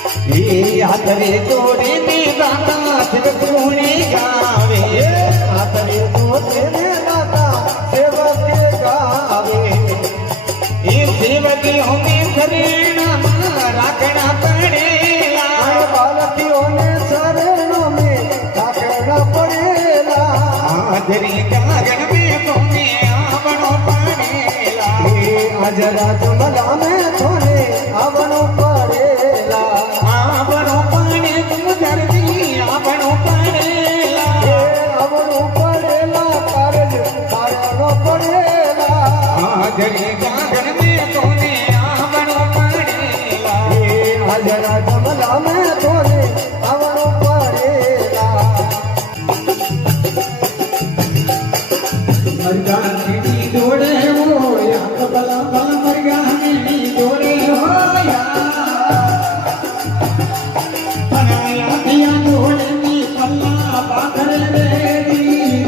હાથરે તોડે ને દાતા સેવકુણી ગાવે હાથરે તોડે ને દાતા સેવકે ગાવે એ સેવકીઓને શરણમાં રાખણા પડેલા બાલકીઓને શરણમાં રાખણા પડેલા હાજરી જાગણ મેં તોને આવણો પડેલા હાજરા જમલા મેં તોને આવણો પડેલા આવણો પડે તું જલ્દી આવણો પડેલા આવણો પડેલા કારજ તારણો પડેલા હાજરી જાગણ મેં તોને આવણો પડેલા હાજરા જમલા મેં તોને આવણો પડેલા મરગાની જોડે હોયા કબલા બલ મરગાની જોડે હોયા બનાયા દિયા જોડે ની પલ્લા પાથર રેડી